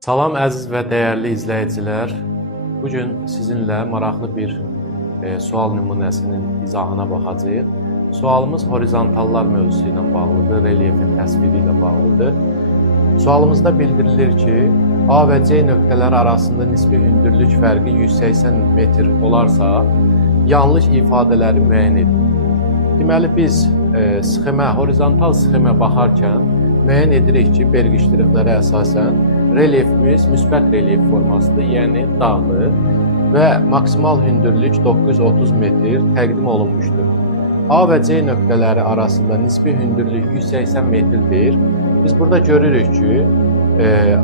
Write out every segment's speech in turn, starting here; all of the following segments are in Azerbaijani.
Salam əziz və dəyərli izləyicilər. Bugün sizinlə maraqlı bir sual nümunəsinin izahına baxacağıq. Sualımız horizontallar mövzusu ilə bağlıdır, relyefin təsviri ilə bağlıdır. Sualımızda bildirilir ki, A və C nöqtələri arasında nisbi hündürlük fərqi 180 metr olarsa, yanlış ifadələri müəyyən edin. Deməli, biz horizontal sxemə baxarkən müəyyən edirik ki, vergişdiriklərə əsasən relyefimiz müsbət relyef formasıdır, yəni dağdır və maksimal hündürlük 930 metr təqdim olunmuşdur. A və C nöqtələri arasında nisbi hündürlük 180 metrdir. Biz burada görürük ki,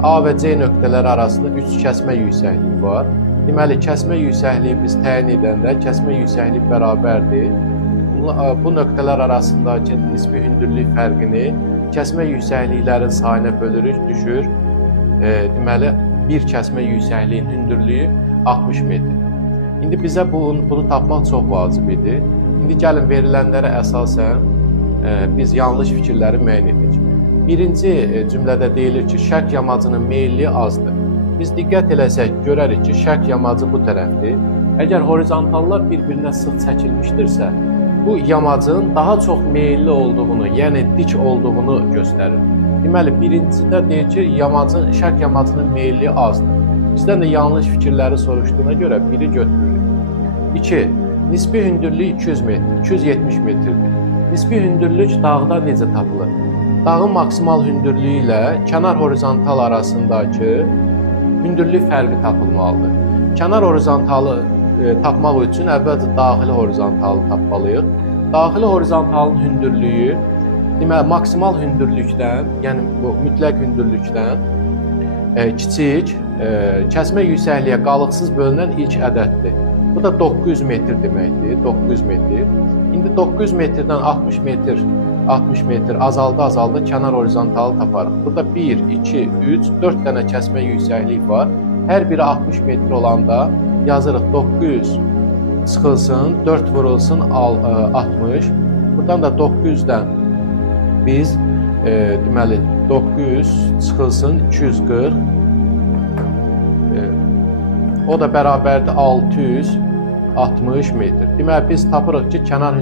A və C nöqtələri arasında 3 kəsmə yüksəkliyi var. Deməli, kəsmə yüksəkliyi biz təyin edəndə kəsmə yüksəkliyi bərabərdir. Bu nöqtələr arasındakı nisbi hündürlük fərqini kəsmə yüksəkliklərin sayına bölürük, düşür. Deməli, bir kəsmə yüksəkliyin hündürlüyü 60 metr. İndi bizə bunu tapmaq çox vacib idi. İndi gəlin verilənlərə əsasən biz yanlış fikirləri müəyyən edək. Birinci cümlədə deyilir ki, şərq yamacının meyilliyi azdır. Biz diqqət eləsək görərik ki, şərq yamacı bu tərəfdir. Əgər horizontallar bir-birinə sıx çəkilmişdirsə, bu yamacın daha çox meyilli olduğunu, yəni dik olduğunu göstərir. Deməli, birincidə deyir ki, şərq yamacının meyilliyi azdır. Bizdən də yanlış fikirləri soruşduğuna görə biri götürürük. 2. Nisbi hündürlük 200 metr, 270 metrdir. Nisbi hündürlük dağda necə tapılır? Dağın maksimal hündürlüyü ilə kənar horizontal arasındakı hündürlük fərqi tapılmalıdır. Kənar horizontalı tapmaq üçün əvvəlcə daxili horizontalı tapmalıyıq. Daxili horizontalın hündürlüyü deməli, maksimal hündürlükdən, yəni bu mütləq hündürlükdən kiçik, kəsmə yüksəkliyə qalıqsız bölünən ilk ədəddir. Bu da 900 metr deməkdir, 900 metr. İndi 900 metrdən 60 metr azalda kənar horizontalı taparıq. Burada 1, 2, 3, 4 dənə kəsmə yüksəklik var. Hər biri 60 metr olanda yazırıq 900 çıxılsın, 4 vurulsun 60. Buradan da 900-dən biz deməli 900 çıxılsın 240. O da bərabərdir 660 metr. Deməli biz tapırıq ki, kənar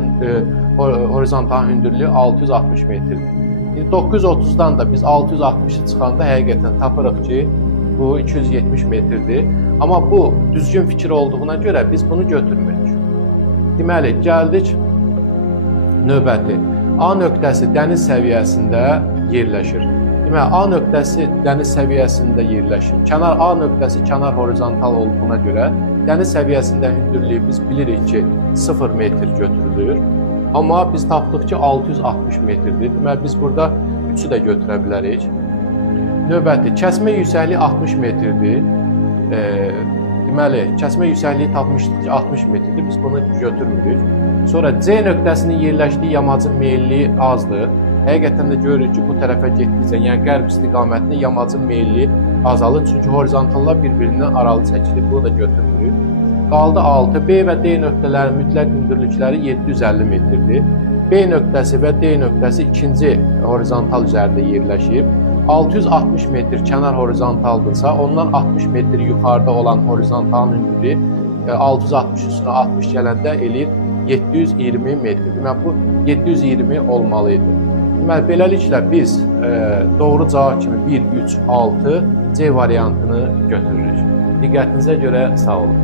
horizontal hündürlüyü 660 metrdir. 930-dan da biz 660-ı çıxanda həqiqətən tapırıq ki, bu 270 metrdir. Amma bu düzgün fikir olduğuna görə biz bunu götürmürük. Deməli, gəldik növbəti. A nöqtəsi dəniz səviyyəsində yerləşir. Deməli, A nöqtəsi dəniz səviyyəsində yerləşir. A nöqtəsi kənar horizontal olduğuna görə dəniz səviyyəsində hündürlüyü biz bilirik ki, 0 metr götürülür. Amma biz tapdıq ki, 660 metrdir. Deməli, biz burada 3-ü də götürə bilərik. Növbəti, kəsmə yüksəkliyi 60 metrdir. Deməli, kəsmə yüksəkliyi tapmışdıq ki, 60 metrdir. Biz bunu götürmürük. Sonra C nöqtəsinin yerləşdiyi yamacın meyilliyi azdır. Həqiqətən də görürük ki, bu tərəfə getdikcə, yəni qərb istiqamətində yamacın meyilliyi azalır. Çünki horizontallar bir-birindən aralı çəkilir. Bunu da götürmürük. Qaldı 6. B və D nöqtələrinin mütləq hündürlükləri 750 metrdir. B nöqtəsi və D nöqtəsi ikinci horizontal üzərində yerləşib. 660 metr kənar horizontaldırsa, ondan 60 metr yuxarıda olan horizontalın hündürlüyü 660 üstünə 60 gələndə eləyir 720 metr. Deməli, bu 720 olmalıydı. Deməli, beləliklə biz doğru cavab kimi 1, 3, 6 C variantını götürürük. Diqqətinizə görə sağ olun.